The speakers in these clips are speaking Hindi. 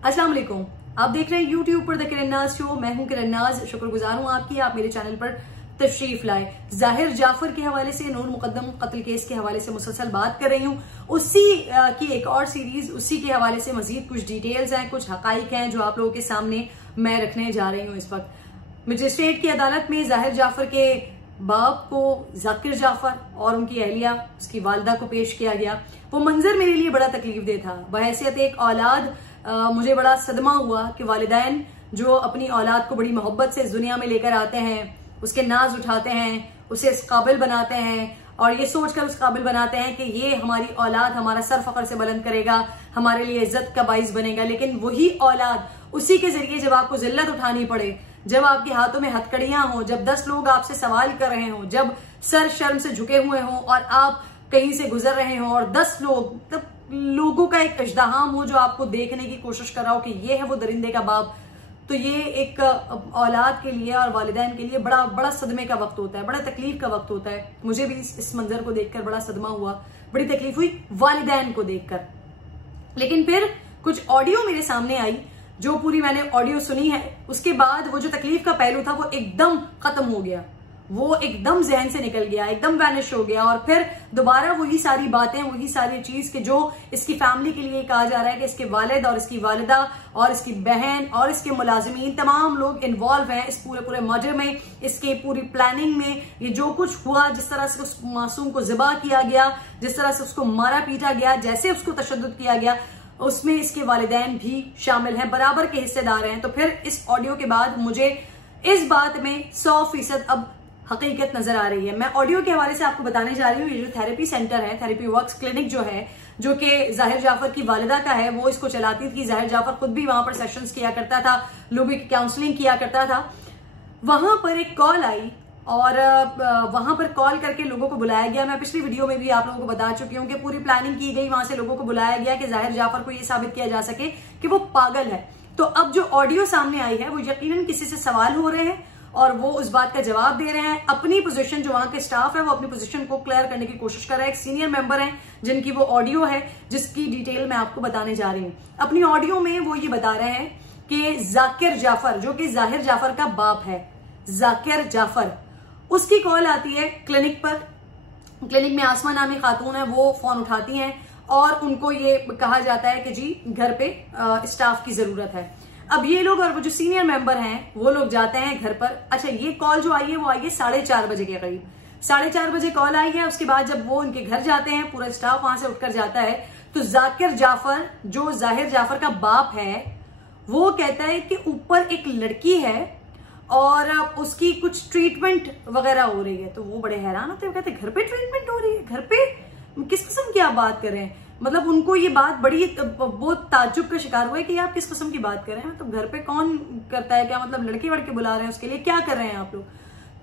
अस्सलाम वालेकुम। आप देख रहे हैं YouTube पर द किरण नाज शो। मैं हूं किरण नाज। शुक्रगुजार हूं आपकी, आप मेरे चैनल पर तशरीफ लाए। जाहिर जाफर के हवाले से, नूर मुकद्दम कत्ल केस के हवाले से मुसलसल बात कर रही हूं। उसी की एक और सीरीज, उसी के हवाले से मजीद कुछ डिटेल्स हैं, कुछ हकाइक हैं जो आप लोगों के सामने मैं रखने जा रही हूं। इस वक्त मजिस्ट्रेट की अदालत में जाहिर जाफर के बाप को, जाकिर जाफर और उनकी अहलिया, उसकी वालदा को पेश किया गया। वो मंजर मेरे लिए बड़ा तकलीफदेह था। बहैसियत एक औलाद मुझे बड़ा सदमा हुआ कि वालिदैन जो अपनी औलाद को बड़ी मोहब्बत से इस दुनिया में लेकर आते हैं, उसके नाज उठाते हैं, उसे इस काबिल बनाते हैं और ये सोचकर उस काबिल बनाते हैं कि ये हमारी औलाद हमारा सर फख्र से बुलंद करेगा, हमारे लिए इज्जत का बाइस बनेगा। लेकिन वही औलाद, उसी के जरिए जब आपको जिल्लत उठानी पड़े, जब आपके हाथों में हथकड़ियां हों, जब 10 लोग आपसे सवाल कर रहे हों, जब सर शर्म से झुके हुए हों और आप कहीं से गुजर रहे हों और 10 लोग, तब लोगों का एक इज्तिहाम हो जो आपको देखने की कोशिश कर रहा हो कि ये है वो दरिंदे का बाप, तो ये एक औलाद के लिए और वालिदैन के लिए बड़ा बड़ा सदमे का वक्त होता है, बड़ा तकलीफ का वक्त होता है। मुझे भी इस मंजर को देखकर बड़ा सदमा हुआ, बड़ी तकलीफ हुई वालिदैन को देखकर। लेकिन फिर कुछ ऑडियो मेरे सामने आई, जो पूरी मैंने ऑडियो सुनी है, उसके बाद वो जो तकलीफ का पहलू था वो एकदम खत्म हो गया, वो एकदम जहन से निकल गया, एकदम वैनिश हो गया। और फिर दोबारा वही सारी बातें, वही सारी चीज कि जो इसकी फैमिली के लिए कहा जा रहा है कि इसके वालिद और इसकी वालिदा और इसकी बहन और इसके मुलाजिमीन, तमाम लोग इन्वॉल्व हैं इस पूरे मर्डर में, इसके पूरी प्लानिंग में। ये जो कुछ हुआ, जिस तरह से उस मासूम को ज़िबा किया गया, जिस तरह से उसको मारा पीटा गया, जैसे उसको तशद्दुद किया गया, उसमें इसके वालिदैन भी शामिल हैं, बराबर के हिस्सेदार हैं। तो फिर इस ऑडियो के बाद मुझे इस बात में 100% अब हकीकत नजर आ रही है। मैं ऑडियो के हवाले से आपको बताने जा रही हूँ। ये जो थेरेपी सेंटर है, थेरेपी वर्क्स क्लिनिक जो है, जो कि जाहिर जाफर की वालिदा का है, वो इसको चलाती थी। जाहिर जाफर खुद भी वहां पर सेशंस किया करता था, लोगों की काउंसलिंग किया करता था। वहां पर एक कॉल आई और वहां पर कॉल करके लोगों को बुलाया गया। मैं पिछली वीडियो में भी आप लोगों को बता चुकी हूँ कि पूरी प्लानिंग की गई, वहां से लोगों को बुलाया गया कि जाहिर जाफर को यह साबित किया जा सके कि वो पागल है। तो अब जो ऑडियो सामने आई है वो यकीनन किसी से सवाल हो रहे हैं और वो उस बात का जवाब दे रहे हैं। अपनी पोजीशन, जो वहां के स्टाफ है वो अपनी पोजीशन को क्लियर करने की कोशिश कर रहा है। एक सीनियर मेंबर है जिनकी वो ऑडियो है, जिसकी डिटेल मैं आपको बताने जा रही हूँ। अपनी ऑडियो में वो ये बता रहे हैं कि जाकिर जाफर, जो कि जाहिर जाफर का बाप है, जाकिर जाफर, उसकी कॉल आती है क्लिनिक पर। क्लिनिक में आसमा नामी खातून है, वो फोन उठाती हैं और उनको ये कहा जाता है कि जी घर पे स्टाफ की जरूरत है। अब ये लोग और वो जो सीनियर मेंबर हैं वो लोग जाते हैं घर पर। अच्छा, ये कॉल जो आई है वो आई है 4:30 बजे के करीब। 4:30 बजे कॉल आई है। उसके बाद जब वो उनके घर जाते हैं, पूरा स्टाफ वहां से उठकर जाता है, तो जाकिर जाफर, जो जाहिर जाफर का बाप है, वो कहता है कि ऊपर एक लड़की है और उसकी कुछ ट्रीटमेंट वगैरह हो रही है। तो वो बड़े हैरान होते हैं, कहते घर पे ट्रीटमेंट हो रही है? घर पे किस किस्म की आप बात कर रहे हैं? मतलब उनको ये बात बड़ी बहुत ताज्जुब का शिकार हुआ है कि आप किस किस्म की बात कर रहे हैं, तो घर पे कौन करता है क्या? मतलब लड़के वड़के बुला रहे हैं उसके लिए, क्या कर रहे हैं आप लोग?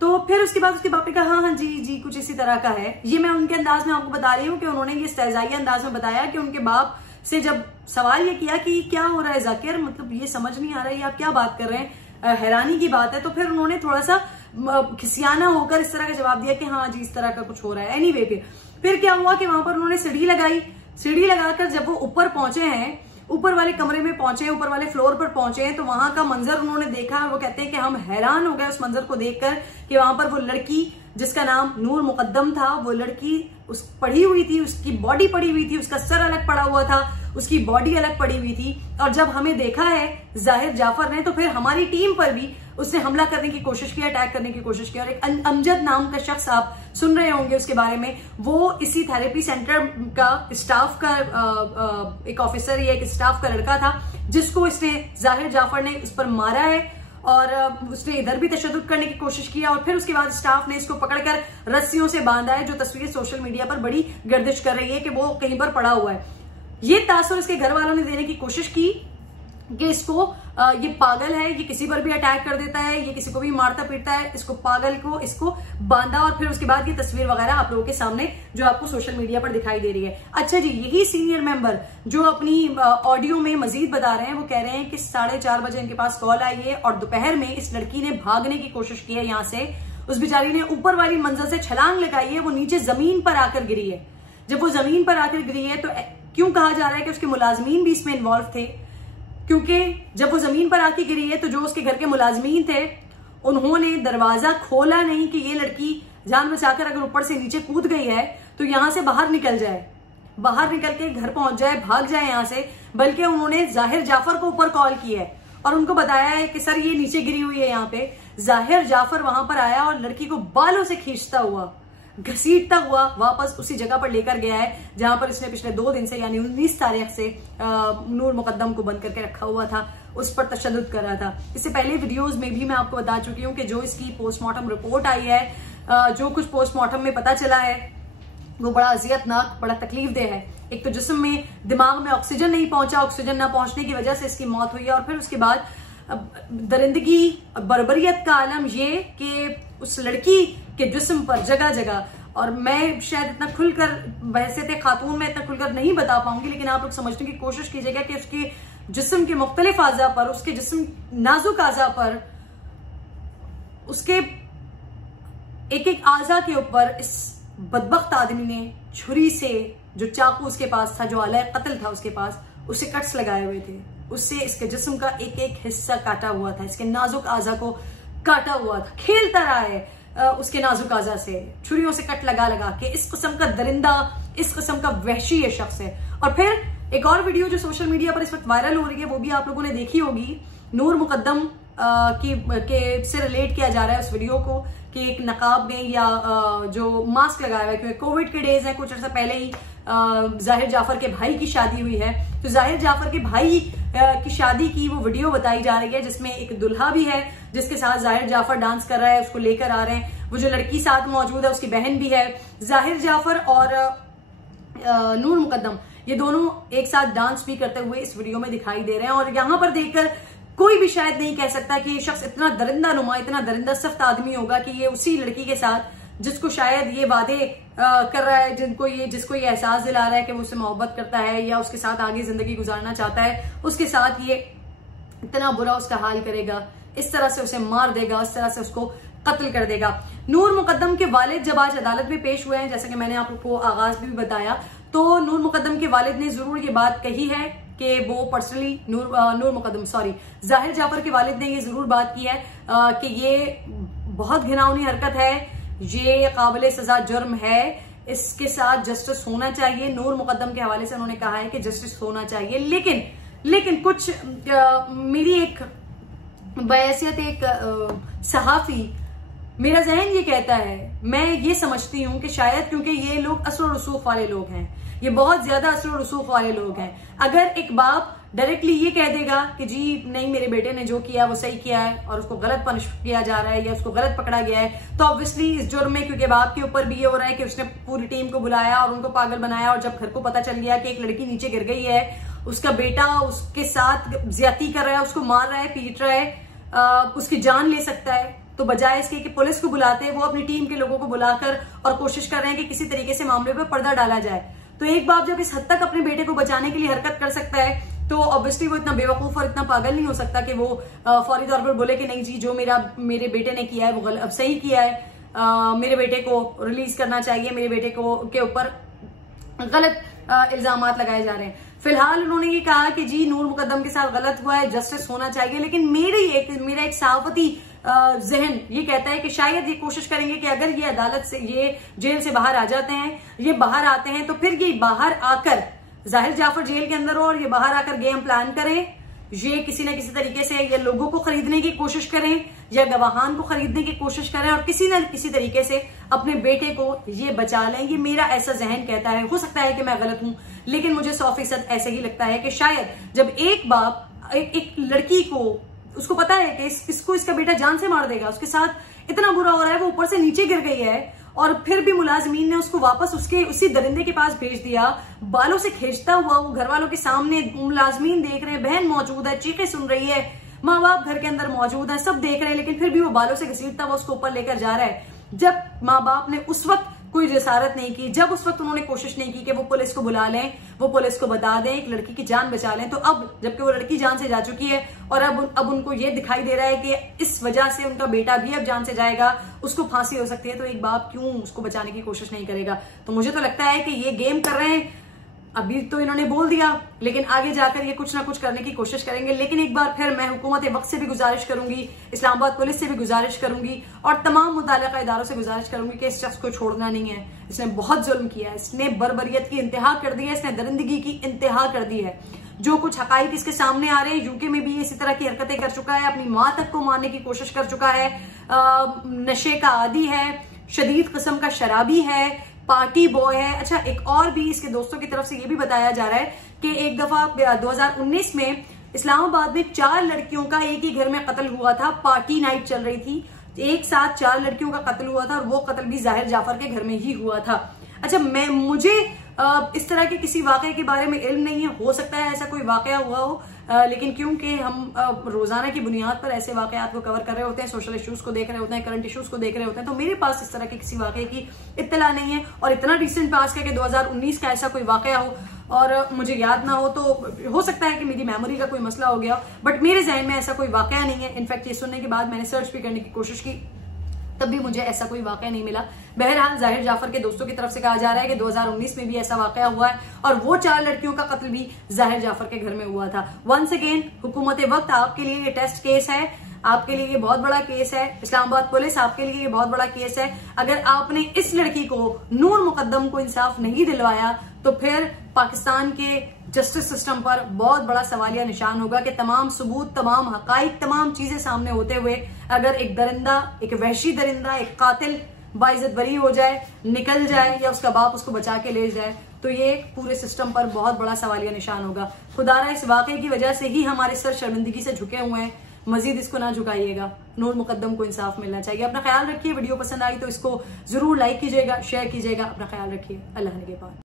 तो फिर उसके बाद उसके बाप ने कहा हाँ जी जी कुछ इसी तरह का है। ये मैं उनके अंदाज में आपको बता रही हूँ कि उन्होंने ये इस्तेज़ाई अंदाज में बताया कि उनके बाप से जब सवाल ये किया कि क्या हो रहा है जाकिर, मतलब ये समझ नहीं आ रहा है, आप क्या बात कर रहे हैं, हैरानी की बात है। तो फिर उन्होंने थोड़ा सा खिसियाना होकर इस तरह का जवाब दिया कि हाँ जी इस तरह का कुछ हो रहा है। एनीवे, फिर क्या हुआ कि वहां पर उन्होंने सीढ़ी लगाई। सीढ़ी लगाकर जब वो ऊपर पहुंचे हैं, ऊपर वाले कमरे में पहुंचे, ऊपर वाले फ्लोर पर पहुंचे हैं, तो वहां का मंजर उन्होंने देखा। वो कहते हैं कि हम हैरान हो गए उस मंजर को देखकर कि वहां पर वो लड़की, जिसका नाम नूर मुकद्दम था, वो लड़की उस पड़ी हुई थी, उसकी बॉडी पड़ी हुई थी, उसका सर अलग पड़ा हुआ था, उसकी बॉडी अलग पड़ी हुई थी। और जब हमें देखा है जाहिर जाफर ने, तो फिर हमारी टीम पर भी उसने हमला करने की कोशिश की, अटैक करने की कोशिश की। और एक अमजद नाम का शख्स, आप सुन रहे होंगे उसके बारे में, वो इसी थेरेपी सेंटर का स्टाफ का एक ऑफिसर या एक स्टाफ का लड़का था, जिसको इसने, जाहिर जाफर ने उस पर मारा है और उसने इधर भी तशद्दुद करने की कोशिश किया। और फिर उसके बाद स्टाफ ने इसको पकड़कर रस्सियों से बांधा है, जो तस्वीरें सोशल मीडिया पर बड़ी गर्दिश कर रही है कि वो कहीं पर पड़ा हुआ है। ये तासुर इसके घर वालों ने देने की कोशिश की कि इसको ये पागल है, ये किसी पर भी अटैक कर देता है, ये किसी को भी मारता पीटता है, इसको पागल को इसको बांधा। और फिर उसके बाद ये तस्वीर वगैरह आप लोगों के सामने जो आपको सोशल मीडिया पर दिखाई दे रही है। अच्छा जी, यही सीनियर मेंबर जो अपनी ऑडियो में मजीद बता रहे हैं, वो कह रहे हैं कि 4:30 बजे इनके पास कॉल आई है और दोपहर में इस लड़की ने भागने की कोशिश की है यहाँ से। उस बेचारी ने ऊपर वाली मंजिल से छलांग लगाई है, वो नीचे जमीन पर आकर गिरी है। जब वो जमीन पर आकर गिरी है तो क्यों कहा जा रहा है कि उसके मुलाजमीन भी इसमें इन्वॉल्व थे? क्योंकि जब वो जमीन पर आके गिरी है तो जो उसके घर के मुलाजमीन थे उन्होंने दरवाजा खोला नहीं कि ये लड़की जान बचाकर अगर ऊपर से नीचे कूद गई है तो यहां से बाहर निकल जाए, बाहर निकल के घर पहुंच जाए, भाग जाए यहां से, बल्कि उन्होंने जाहिर जाफर को ऊपर कॉल किया है और उनको बताया है कि सर ये नीचे गिरी हुई है यहाँ पे। जाहिर जाफर वहां पर आया और लड़की को बालों से खींचता हुआ, घसीटता हुआ वापस उसी जगह पर लेकर गया है जहां पर इसने पिछले 2 दिन से यानी 19 तारीख से नूर मुकद्दम को बंद करके रखा हुआ था, उस पर तशद्दुद कर रहा था। इससे पहले वीडियोस में भी मैं आपको बता चुकी हूँ कि जो इसकी पोस्टमार्टम रिपोर्ट आई है, जो कुछ पोस्टमार्टम में पता चला है वो बड़ा अजियतनाक, बड़ा तकलीफदेह है। एक तो जिस्म में, दिमाग में ऑक्सीजन नहीं पहुंचा, ऑक्सीजन ना पहुंचने की वजह से इसकी मौत हुई है और फिर उसके बाद दरिंदगी, बर्बरियत का आलम ये कि उस लड़की के जिस्म पर जगह जगह, और मैं शायद इतना खुलकर, वैसे थे खातून में इतना खुलकर नहीं बता पाऊंगी, लेकिन आप लोग समझने की कोशिश कीजिएगा कि उसके जिस्म के मुख्तलिफ आज़ा पर, उसके जिस्म नाजुक आज़ा पर, उसके एक एक आज़ा के ऊपर इस बदबख्त आदमी ने छुरी से, जो चाकू उसके पास था, जो आला कत्ल था उसके पास, उससे कट्स लगाए हुए थे, उससे इसके जिस्म का एक एक हिस्सा काटा हुआ था, इसके नाजुक आज़ा को काटा हुआ था, खेलता रहा है उसके नाजुक आज़ा से, छुरियों से कट लगा लगा के। इस किस्म का दरिंदा, इस किस्म का वहशी ये शख्स है। और फिर एक और वीडियो जो सोशल मीडिया पर इस वक्त वायरल हो रही है, वो भी आप लोगों ने देखी होगी। नूर मुकद्दम के से रिलेट किया जा रहा है उस वीडियो को कि एक नकाब में या जो मास्क लगाया हुआ है, क्योंकि कोविड के डेज है, कुछ अर्सा पहले ही जाहिर जाफर के भाई की शादी हुई है, तो जाहिर जाफर के भाई की शादी की वो वीडियो बताई जा रही है जिसमें एक दुल्हा भी है जिसके साथ जाहिर जाफर डांस कर रहा है, उसको लेकर आ रहे हैं। वो जो लड़की साथ मौजूद है उसकी बहन भी है। जाहिर जाफर और नूर मुकद्दम ये दोनों एक साथ डांस भी करते हुए इस वीडियो में दिखाई दे रहे हैं। और यहां पर देखकर कोई भी शायद नहीं कह सकता कि ये शख्स इतना दरिंदा नुमा, इतना दरिंदा सख्त आदमी होगा कि ये उसी लड़की के साथ जिसको शायद ये वादे कर रहा है, जिसको ये एहसास दिला रहा है कि वो उससे मोहब्बत करता है या उसके साथ आगे जिंदगी गुजारना चाहता है, उसके साथ ये इतना बुरा उसका हाल करेगा, इस तरह से उसे मार देगा, इस तरह से उसको कत्ल कर देगा। नूर मुकद्दम के वालिद जब आज अदालत में पेश हुए हैं, जैसा कि मैंने आपको आगाज में भी बताया, तो नूर मुकद्दम के वालिद ने जरूर ये बात कही है कि वो पर्सनली जाहिर जाफर के वालिद ने ये जरूर बात की है कि ये बहुत घिनौनी हरकत है, ये काबिल सजा जुर्म है, इसके साथ जस्टिस होना चाहिए। नूर मुकद्दम के हवाले से उन्होंने कहा है कि जस्टिस होना चाहिए, लेकिन कुछ मेरी एक बहैसियत एक सहाफी, मेरा जहन ये कहता है, मैं ये समझती हूं कि शायद क्योंकि ये लोग असर और रसूख वाले लोग हैं, ये बहुत ज्यादा असर और रसूख वाले लोग हैं। अगर एक बाप डायरेक्टली ये कह देगा कि जी नहीं मेरे बेटे ने जो किया वो सही किया है और उसको गलत पनिश किया जा रहा है या उसको गलत पकड़ा गया है, तो ऑब्वियसली इस जुर्म में, क्योंकि बाप के ऊपर भी ये हो रहा है कि उसने पूरी टीम को बुलाया और उनको पागल बनाया, और जब घर को पता चल गया कि एक लड़की नीचे गिर गई है, उसका बेटा उसके साथ ज्यादती कर रहा है, उसको मार रहा है, पीट रहा है, उसकी जान ले सकता है, तो बजाय इसके कि पुलिस को बुलाते हैं, वो अपनी टीम के लोगों को बुलाकर और कोशिश कर रहे हैं कि किसी तरीके से मामले पर पर्दा डाला जाए। तो एक बाप जब इस हद तक अपने बेटे को बचाने के लिए हरकत कर सकता है, तो ऑब्वियसली वो इतना बेवकूफ और इतना पागल नहीं हो सकता कि वो फौरी तौर पर बोले कि नहीं जी जो मेरे बेटे ने किया है वो अब सही किया है, मेरे बेटे को रिलीज करना चाहिए, मेरे बेटे को के ऊपर गलत इल्जामात लगाए जा रहे हैं। फिलहाल उन्होंने ये कहा कि जी नूर मुकद्दम के साथ गलत हुआ है, जस्टिस होना चाहिए, लेकिन मेरा एक सहाफती जहन ये कहता है कि शायद ये कोशिश करेंगे कि अगर ये अदालत से, ये जेल से बाहर आ जाते हैं, ये बाहर आते हैं, तो फिर ये बाहर आकर जाहिर जाफर जेल के अंदर हो और ये बाहर आकर गेम प्लान करें, ये किसी न किसी तरीके से या लोगों को खरीदने की कोशिश करें या गवाहान को खरीदने की कोशिश करें और किसी न किसी तरीके से अपने बेटे को ये बचा लें। ये मेरा ऐसा जहन कहता है, हो सकता है कि मैं गलत हूं, लेकिन मुझे 100% ऐसे ही लगता है कि शायद जब एक बाप एक लड़की को, उसको पता है कि इसको इसका बेटा जान से मार देगा, उसके साथ इतना बुरा हो रहा है, वो ऊपर से नीचे गिर गई है और फिर भी मुलाजमीन ने उसको वापस उसी दरिंदे के पास भेज दिया, बालों से खींचता हुआ, वो घर वालों के सामने, मुलाजमीन देख रहे हैं, बहन मौजूद है, चीखें सुन रही है, माँ बाप घर के अंदर मौजूद है, सब देख रहे हैं, लेकिन फिर भी वो बालों से घसीटता हुआ उसको ऊपर लेकर जा रहा है। जब माँ बाप ने उस वक्त कोई जसारत नहीं की, जब उस वक्त उन्होंने कोशिश नहीं की कि वो पुलिस को बुला लें, वो पुलिस को बता दें, एक लड़की की जान बचा लें, तो अब जबकि वो लड़की जान से जा चुकी है और अब उनको ये दिखाई दे रहा है कि इस वजह से उनका बेटा भी अब जान से जाएगा, उसको फांसी हो सकती है, तो एक बाप क्यों उसको बचाने की कोशिश नहीं करेगा। तो मुझे तो लगता है कि ये गेम कर रहे हैं अभी तो इन्होंने बोल दिया, लेकिन आगे जाकर ये कुछ ना कुछ करने की कोशिश करेंगे। लेकिन एक बार फिर मैं हुकूमत वक्त से भी गुजारिश करूंगी, इस्लामाबाद पुलिस से भी गुजारिश करूंगी और तमाम मुताल्लिका इदारों से गुजारिश करूंगी कि इस शख्स को छोड़ना नहीं है। इसने बहुत जुल्म किया है, इसने बर्बरियत की इंतहा कर दी है, इसने दरिंदगी की इंतहा कर दी है। जो कुछ हकाइक इसके सामने आ रहे हैं, यूके में भी इसी तरह की हरकतें कर चुका है, अपनी मां तक को मारने की कोशिश कर चुका है, नशे का आदी है, शदीद किस्म का शराबी है, पार्टी बॉय है। अच्छा, एक और भी इसके दोस्तों की तरफ से ये भी बताया जा रहा है कि एक दफा 2019 में इस्लामाबाद में 4 लड़कियों का एक ही घर में कत्ल हुआ था। पार्टी नाइट चल रही थी, एक साथ 4 लड़कियों का कत्ल हुआ था और वो कत्ल भी जाहिर जाफर के घर में ही हुआ था। अच्छा, मुझे इस तरह के किसी वाकये के बारे में इल्म नहीं है, हो सकता है ऐसा कोई वाकया हुआ हो, लेकिन क्योंकि हम रोजाना की बुनियाद पर ऐसे वाकयात को कवर कर रहे होते हैं, सोशल इश्यूज को देख रहे होते हैं, करंट इश्यूज को देख रहे होते हैं, तो मेरे पास इस तरह के किसी वाकये की इत्तला नहीं है। और इतना रिसेंट पास है कि 2019 का ऐसा कोई वाकया हो और मुझे याद ना हो, तो हो सकता है कि मेरी मेमोरी का कोई मसला हो गया, बट मेरे जहन में ऐसा कोई वाकया नहीं है। इनफैक्ट ये सुनने के बाद मैंने सर्च भी करने की कोशिश की, तब भी मुझे ऐसा कोई वाकया नहीं मिला। बहरहाल जाहिर जाफर के दोस्तों की तरफ से कहा जा रहा है कि 2019 में भी ऐसा वाकया हुआ है और वो 4 लड़कियों का कत्ल भी जाहिर जाफर के घर में हुआ था। वंस अगेन हुकूमत वक्त आपके लिए ये टेस्ट केस है, आपके लिए ये बहुत बड़ा केस है। इस्लामाबाद पुलिस आपके लिए ये बहुत बड़ा केस है। अगर आपने इस लड़की को, नूर मुकद्दम को इंसाफ नहीं दिलवाया तो फिर पाकिस्तान के जस्टिस सिस्टम पर बहुत बड़ा सवालिया निशान होगा कि तमाम सबूत, तमाम हकाइक, तमाम चीजें सामने होते हुए अगर एक दरिंदा, एक वहशी दरिंदा, एक कातिल बाइज्जत बरी हो जाए, निकल जाए या उसका बाप उसको बचा के ले जाए, तो ये पूरे सिस्टम पर बहुत बड़ा सवालिया निशान होगा। खुदारा इस वाकये की वजह से ही हमारे सर शर्मिंदगी से झुके हुए हैं, मजीद इसको ना झुकाइएगा। नूर मुकद्दम को इंसाफ मिलना चाहिए। अपना ख्याल रखिए। वीडियो पसंद आई तो इसको जरूर लाइक कीजिएगा, शेयर कीजिएगा। अपना ख्याल रखिए। अल्लाह ने के बाद।